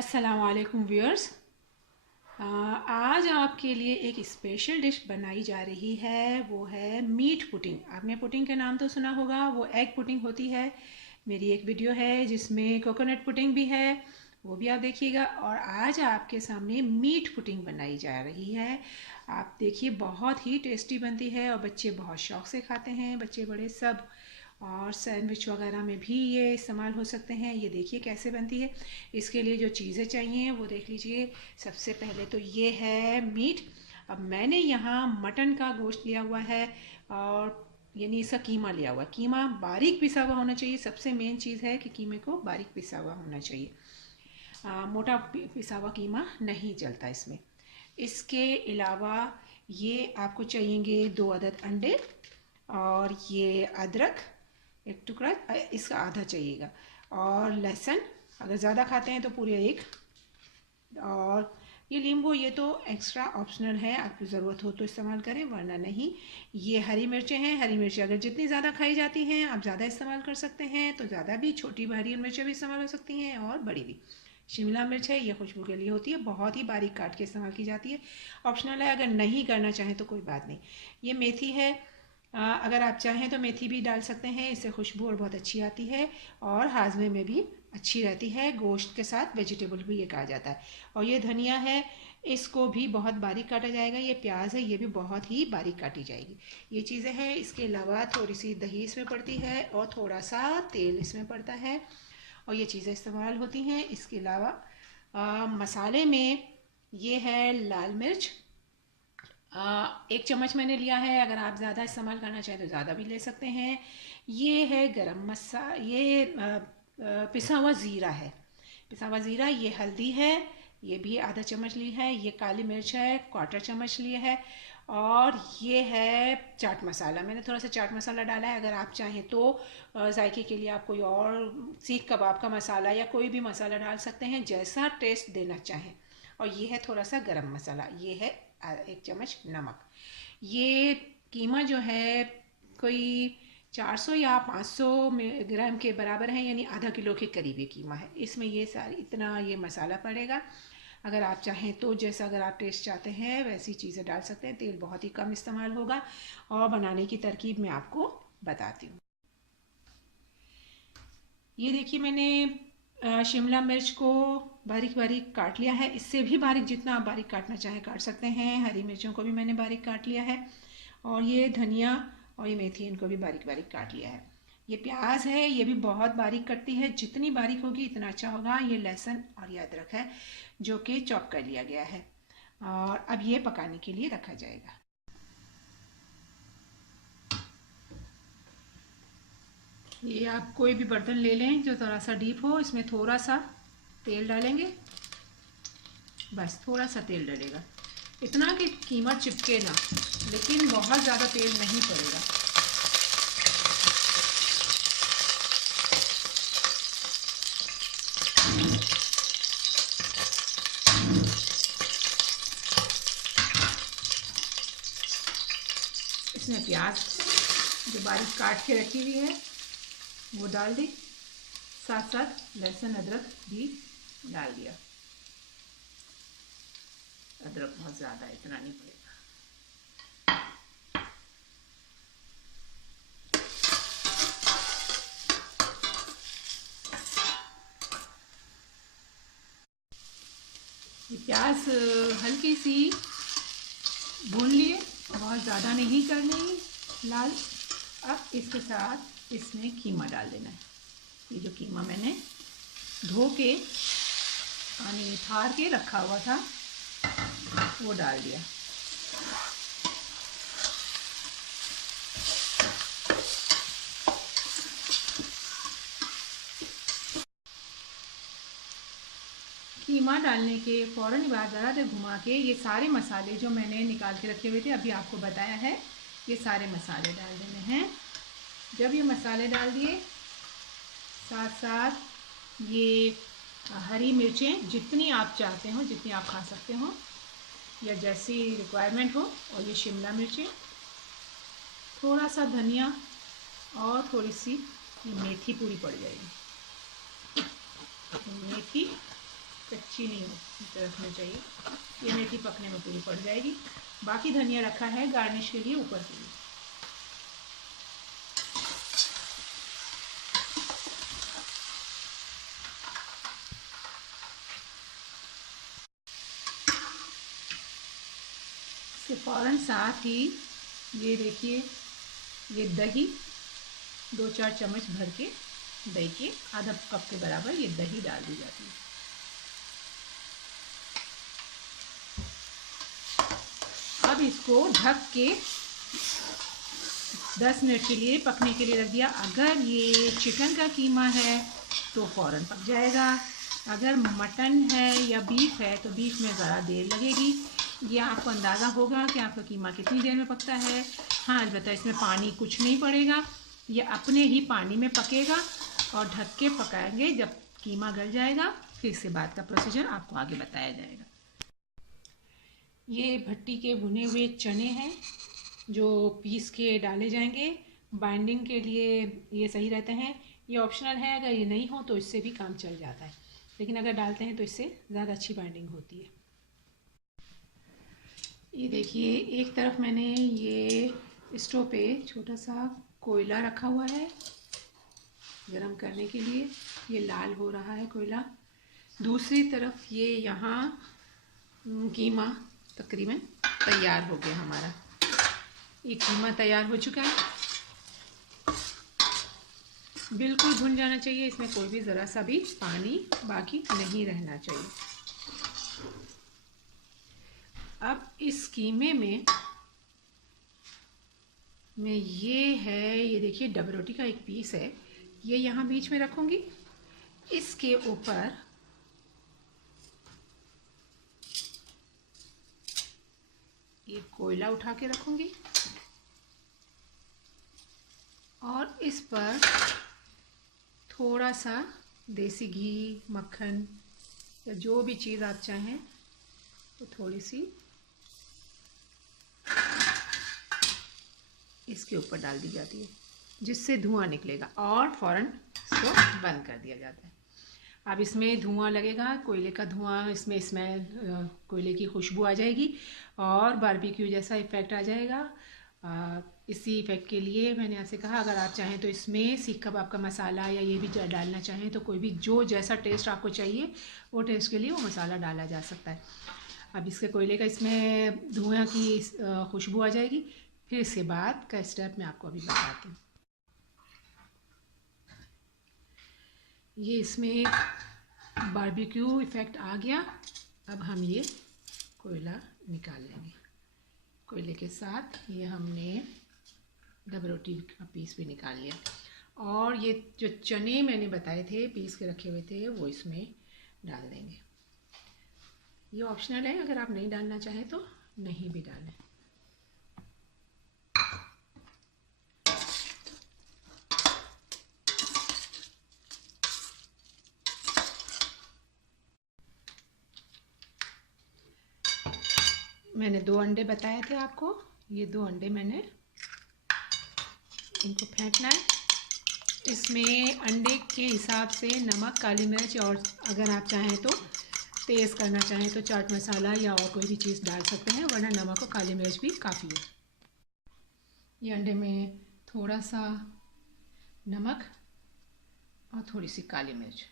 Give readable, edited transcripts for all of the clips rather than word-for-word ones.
अस्सलाम वालेकुम व्यूअर्स। आज आपके लिए एक स्पेशल डिश बनाई जा रही है, वो है मीट पुडिंग। आपने पुडिंग का नाम तो सुना होगा, वो एग पुडिंग होती है। मेरी एक वीडियो है जिसमें कोकोनट पुडिंग भी है, वो भी आप देखिएगा। और आज आपके सामने मीट पुडिंग बनाई जा रही है। आप देखिए, बहुत ही टेस्टी बनती है और बच्चे बहुत शौक से खाते हैं, बच्चे बड़े सब। और सैंडविच वगैरह में भी ये इस्तेमाल हो सकते हैं। ये देखिए कैसे बनती है। इसके लिए जो चीज़ें चाहिए वो देख लीजिए। सबसे पहले तो ये है मीट। अब मैंने यहाँ मटन का गोश्त लिया हुआ है, और यानी इसका कीमा लिया हुआ है। कीमा बारीक पिसा हुआ होना चाहिए। सबसे मेन चीज़ है कि कीमे को बारीक पिसा हुआ होना चाहिए। मोटा पिसा हुआ कीमा नहीं चलता इसमें। इसके अलावा ये आपको चाहिएंगे 2 अदद अंडे, और ये अदरक एक टुकड़ा, इसका आधा चाहिएगा। और लहसुन अगर ज़्यादा खाते हैं तो पूरे एक। और ये नींबू, ये तो एक्स्ट्रा ऑप्शनल है, आपकी ज़रूरत हो तो इस्तेमाल करें वरना नहीं। ये हरी मिर्चें हैं। हरी मिर्चें अगर जितनी ज़्यादा खाई जाती हैं आप ज़्यादा इस्तेमाल कर सकते हैं, तो ज़्यादा भी। छोटी हरी मिर्चें भी इस्तेमाल हो सकती हैं और बड़ी भी। शिमला मिर्च है, ये खुशबू के लिए होती है, बहुत ही बारीक काट के इस्तेमाल की जाती है। ऑप्शनल है, अगर नहीं करना चाहें तो कोई बात नहीं। ये मेथी है, अगर आप चाहें तो मेथी भी डाल सकते हैं, इससे खुशबू और बहुत अच्छी आती है और हाजमे में भी अच्छी रहती है। गोश्त के साथ वेजिटेबल भी ये कहा जाता है। और ये धनिया है, इसको भी बहुत बारीक काटा जाएगा। ये प्याज है, ये भी बहुत ही बारीक काटी जाएगी। ये चीज़ें हैं। इसके अलावा थोड़ी सी दही इसमें पड़ती है और थोड़ा सा तेल इसमें पड़ता है, और ये चीज़ें इस्तेमाल होती हैं। इसके अलावा मसाले में ये है लाल मिर्च, 1 चम्मच मैंने लिया है। अगर आप ज़्यादा इस्तेमाल करना चाहें तो ज़्यादा भी ले सकते हैं। ये है गरम मसाला, ये पिसा हुआ ज़ीरा है। पिसा हुआ ज़ीरा। ये हल्दी है, ये भी आधा चम्मच ली है। ये काली मिर्च है, 1/4 चम्मच ली है। और ये है चाट मसाला, मैंने थोड़ा सा चाट मसाला डाला है। अगर आप चाहें तो जायके के लिए आप कोई और सीख कबाब का मसाला या कोई भी मसाला डाल सकते हैं, जैसा टेस्ट देना चाहें। और ये है थोड़ा सा गरम मसाला। ये है 1 चम्मच नमक। ये कीमा जो है कोई 400 या 500 ग्राम के बराबर है, यानी आधा किलो के करीब ये कीमा है। इसमें ये सारी इतना ये मसाला पड़ेगा। अगर आप चाहें तो जैसा अगर आप टेस्ट चाहते हैं वैसी चीज़ें डाल सकते हैं। तेल बहुत ही कम इस्तेमाल होगा। और बनाने की तरकीब मैं आपको बताती हूँ। ये देखिए, मैंने शिमला मिर्च को बारीक बारीक काट लिया है। इससे भी बारीक, जितना आप बारीक काटना चाहें काट सकते हैं। हरी मिर्चों को भी मैंने बारीक काट लिया है। और ये धनिया और ये मेथी, इनको भी बारीक बारीक काट लिया है। ये प्याज है, ये भी बहुत बारीक कटती है। जितनी बारीक होगी इतना अच्छा होगा। ये लहसुन और ये अदरक है, जो कि चॉप कर लिया गया है। और अब ये पकाने के लिए रखा जाएगा। ये आप कोई भी बर्तन ले लें जो थोड़ा सा डीप हो। इसमें थोड़ा सा तेल डालेंगे, बस थोड़ा सा तेल डलेगा, इतना कि कीमा चिपके ना, लेकिन बहुत ज़्यादा तेल नहीं पड़ेगा। इसमें प्याज जो बारीक काट के रखी हुई है वो डाल दी, साथ साथ लहसुन अदरक भी डाल दिया। अदरक बहुत ज़्यादा, इतना नहीं पड़ेगा। ये प्याज हल्की सी भून लिए, बहुत ज़्यादा नहीं करनी लाल। अब इसके साथ इसमें कीमा डाल देना है। ये जो कीमा मैंने धो के पानी में ठार के रखा हुआ था वो डाल दिया। कीमा डालने के फ़ौरन बाद ज़रा देर घुमा के ये सारे मसाले जो मैंने निकाल के रखे हुए थे, अभी आपको बताया है, ये सारे मसाले डाल देने हैं। जब ये मसाले डाल दिए, साथ साथ ये हरी मिर्चें जितनी आप चाहते हो, जितनी आप खा सकते हो या जैसी रिक्वायरमेंट हो, और ये शिमला मिर्चें, थोड़ा सा धनिया और थोड़ी सी मेथी पूरी पड़ जाएगी। मेथी कच्ची नहीं रखना चाहिए। ये मेथी पकने में पूरी पड़ जाएगी। बाकी धनिया रखा है गार्निश के लिए ऊपर के लिए। इसके फ़ौरन साथ ही ये देखिए, ये दही 2-4 चम्मच भर के दही के आधा कप के बराबर ये दही डाल दी जाती है। अब इसको ढक के 10 मिनट के लिए पकने के लिए रख दिया। अगर ये चिकन का कीमा है तो फ़ौरन पक जाएगा। अगर मटन है या बीफ है तो बीफ में ज़रा देर लगेगी। ये आपको अंदाज़ा होगा कि आपका कीमा कितनी देर में पकता है। हाँ, अलबत्ता इसमें पानी कुछ नहीं पड़ेगा, ये अपने ही पानी में पकेगा। और ढक के पकाएंगे, जब कीमा गल जाएगा फिर इसके बाद का प्रोसीजर आपको आगे बताया जाएगा। ये भट्टी के भुने हुए चने हैं जो पीस के डाले जाएंगे। बाइंडिंग के लिए ये सही रहते हैं। ये ऑप्शनल है, अगर ये नहीं हो तो इससे भी काम चल जाता है, लेकिन अगर डालते हैं तो इससे ज़्यादा अच्छी बाइंडिंग होती है। ये देखिए, एक तरफ मैंने ये स्टोव पे छोटा सा कोयला रखा हुआ है गरम करने के लिए। ये लाल हो रहा है कोयला। दूसरी तरफ ये यहाँ कीमा तकरीबन तैयार हो गया हमारा। ये कीमा तैयार हो चुका है। बिल्कुल भुन जाना चाहिए, इसमें कोई भी ज़रा सा भी पानी बाकी नहीं रहना चाहिए। अब इस कीमे में ये देखिए डबल रोटी का एक पीस है, ये यहाँ बीच में रखूँगी। इसके ऊपर ये कोयला उठा के रखूँगी और इस पर थोड़ा सा देसी घी, मक्खन या जो भी चीज़ आप चाहें तो थोड़ी सी इसके ऊपर डाल दी जाती है, जिससे धुआं निकलेगा और फ़ौरन इसको बंद कर दिया जाता है। अब इसमें धुआं लगेगा, कोयले का धुआं, इसमें स्मेल, कोयले की खुशबू आ जाएगी और बारबेक्यू जैसा इफ़ेक्ट आ जाएगा। इसी इफ़ेक्ट के लिए मैंने आपसे कहा, अगर आप चाहें तो इसमें सीख कबाब का मसाला या ये भी डालना चाहें तो कोई भी जो जैसा टेस्ट आपको चाहिए वो टेस्ट के लिए वो मसाला डाला जा सकता है। अब इसके कोयले का इसमें धुआं की खुशबू आ जाएगी। फिर इसके बाद का स्टेप मैं आपको अभी बताती हूँ। ये इसमें बारबेक्यू इफ़ेक्ट आ गया। अब हम ये कोयला निकाल लेंगे। कोयले के साथ ये हमने डबल रोटी का पीस भी निकाल लिया और ये जो चने मैंने बताए थे पीस के रखे हुए थे वो इसमें डाल देंगे। ये ऑप्शनल है, अगर आप नहीं डालना चाहें तो नहीं भी डालें। मैंने 2 अंडे बताए थे आपको, ये 2 अंडे मैंने इनको फेंकना है। इसमें अंडे के हिसाब से नमक, काली मिर्च और अगर आप चाहें तो तेज़ करना चाहें तो चाट मसाला या और कोई भी चीज़ डाल सकते हैं, वरना नमक और काली मिर्च भी काफ़ी है। ये अंडे में थोड़ा सा नमक और थोड़ी सी काली मिर्च।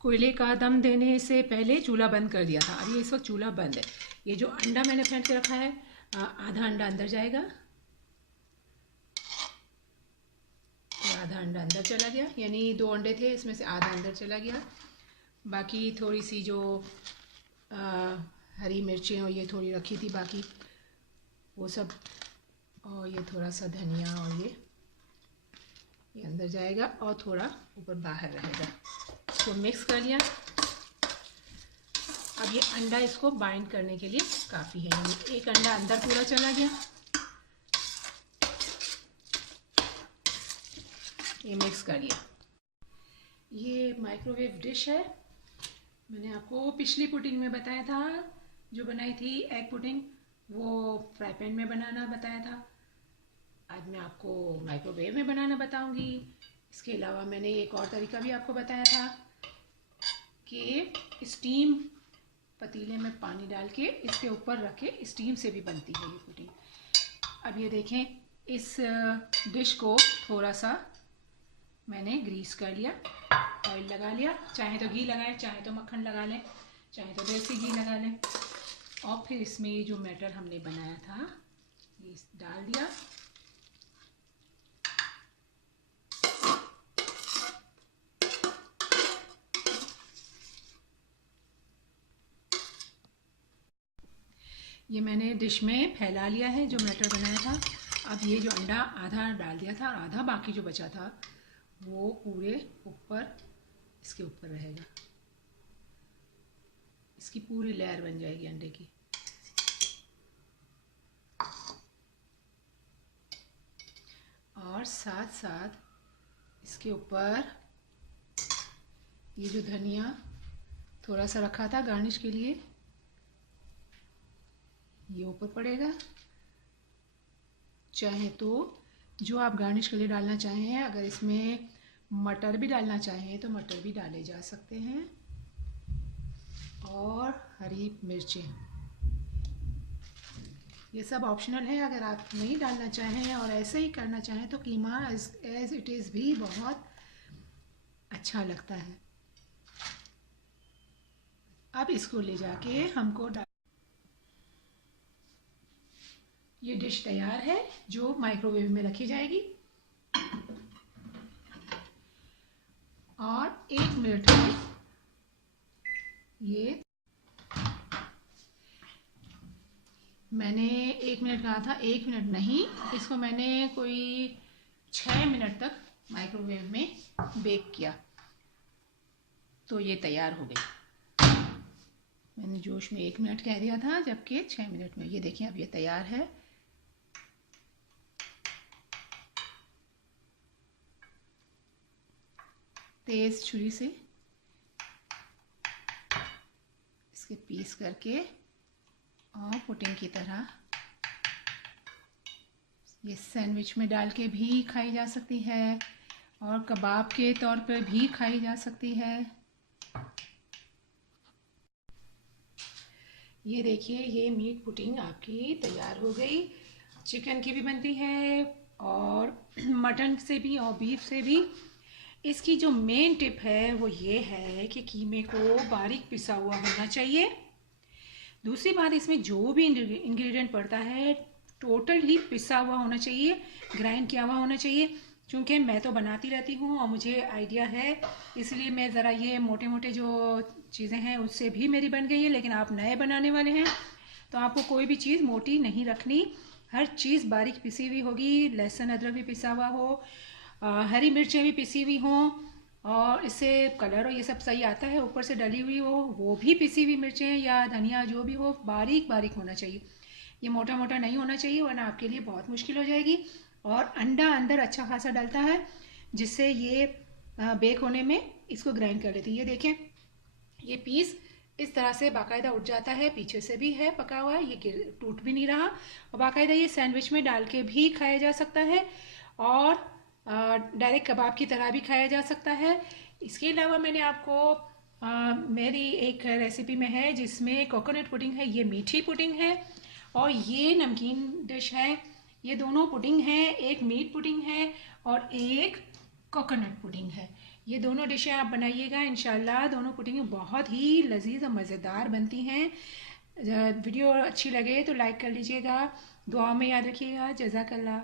कोयले का दम देने से पहले चूल्हा बंद कर दिया था, अभी इस वक्त चूल्हा बंद है। ये जो अंडा मैंने फेंट के रखा है, आधा अंडा अंदर जाएगा, आधा अंडा अंदर चला गया, यानी 2 अंडे थे इसमें से आधा अंदर चला गया। बाकी थोड़ी सी जो हरी मिर्चें और ये थोड़ी रखी थी बाकी वो सब, और ये थोड़ा सा धनिया और ये अंदर जाएगा और थोड़ा ऊपर बाहर रहेगा। इसको मिक्स कर लिया। अब ये अंडा इसको बाइंड करने के लिए काफ़ी है, यानी एक अंडा अंदर पूरा चला गया। ये मिक्स कर लिया। ये माइक्रोवेव डिश है, मैंने आपको पिछली पुडिंग में बताया था, जो बनाई थी एग पुडिंग, वो फ्राई पैन में बनाना बताया था। आज मैं आपको माइक्रोवेव में बनाना बताऊंगी। इसके अलावा मैंने एक और तरीका भी आपको बताया था कि स्टीम पतीले में पानी डाल के इसके ऊपर रख के स्टीम से भी बनती है ये पुडिंग। अब ये देखें, इस डिश को थोड़ा सा मैंने ग्रीस कर लिया, ऑयल लगा लिया। चाहे तो घी लगाएं, चाहे तो मक्खन लगा लें, चाहे तो देसी घी लगा लें। और फिर इसमें ये जो बैटर हमने बनाया था ये डाल दिया। ये मैंने डिश में फैला लिया है जो बैटर बनाया था। अब ये जो अंडा आधा डाल दिया था और आधा बाकी जो बचा था वो पूरे ऊपर, इसके ऊपर रहेगा। इसकी पूरी लेयर बन जाएगी अंडे की। और साथ साथ इसके ऊपर ये जो धनिया थोड़ा सा रखा था गार्निश के लिए, ये ऊपर पड़ेगा। चाहे तो जो आप गार्निश के लिए डालना चाहें, अगर इसमें मटर भी डालना चाहें तो मटर भी डाले जा सकते हैं, और हरी मिर्चें, ये सब ऑप्शनल है। अगर आप नहीं डालना चाहें और ऐसे ही करना चाहें तो कीमा एज इट इज़ भी बहुत अच्छा लगता है। अब इसको ले जाके हमको ये डिश तैयार है जो माइक्रोवेव में रखी जाएगी और 1 मिनट में ये, मैंने 1 मिनट कहा था, 1 मिनट नहीं, इसको मैंने कोई 6 मिनट तक माइक्रोवेव में बेक किया तो ये तैयार हो गई। मैंने जोश में 1 मिनट कह दिया था जबकि 6 मिनट में। ये देखिए अब ये तैयार है। तेज छुरी से इसके पीस करके और पुडिंग की तरह ये सैंडविच में डाल के भी खाई जा सकती है और कबाब के तौर पर भी खाई जा सकती है। ये देखिए, ये मीट पुडिंग आपकी तैयार हो गई। चिकन की भी बनती है और मटन से भी और बीफ से भी। इसकी जो मेन टिप है वो ये है कि कीमे को बारीक पिसा हुआ होना चाहिए। दूसरी बात, इसमें जो भी इंग्रेडिएंट पड़ता है टोटल ही पिसा हुआ होना चाहिए, ग्राइंड किया हुआ होना चाहिए। क्योंकि मैं तो बनाती रहती हूँ और मुझे आइडिया है, इसलिए मैं ज़रा ये मोटे मोटे जो चीज़ें हैं उससे भी मेरी बन गई है। लेकिन आप नए बनाने वाले हैं तो आपको कोई भी चीज़ मोटी नहीं रखनी, हर चीज़ बारीक पिसी हुई होगी। लहसुन अदरक भी पिसा हुआ हो, हरी मिर्चें भी पिसी हुई हों और इससे कलर और ये सब सही आता है, ऊपर से डली हुई हो वो भी पिसी हुई मिर्चें या धनिया जो भी हो बारीक बारीक होना चाहिए। ये मोटा मोटा नहीं होना चाहिए वरना आपके लिए बहुत मुश्किल हो जाएगी। और अंडा अंदर अच्छा खासा डलता है जिससे ये बेक होने में इसको ग्राइंड कर लेती है। ये देखें, ये पीस इस तरह से बाकायदा उठ जाता है, पीछे से भी है पका हुआ, ये टूट भी नहीं रहा। और बाकायदा ये सैंडविच में डाल के भी खाया जा सकता है और डायरेक्ट कबाब की तरह भी खाया जा सकता है। इसके अलावा मैंने आपको मेरी एक रेसिपी में है जिसमें कोकोनट पुडिंग है, ये मीठी पुडिंग है और ये नमकीन डिश है। ये दोनों पुडिंग हैं, एक मीट पुडिंग है और एक कोकोनट पुडिंग है। ये दोनों डिशें आप बनाइएगा, इंशाल्लाह दोनों पुडिंग बहुत ही लजीज और मज़ेदार बनती हैं। वीडियो अच्छी लगे तो लाइक कर लीजिएगा, दुआ में याद रखिएगा। जज़ाकल्लाह।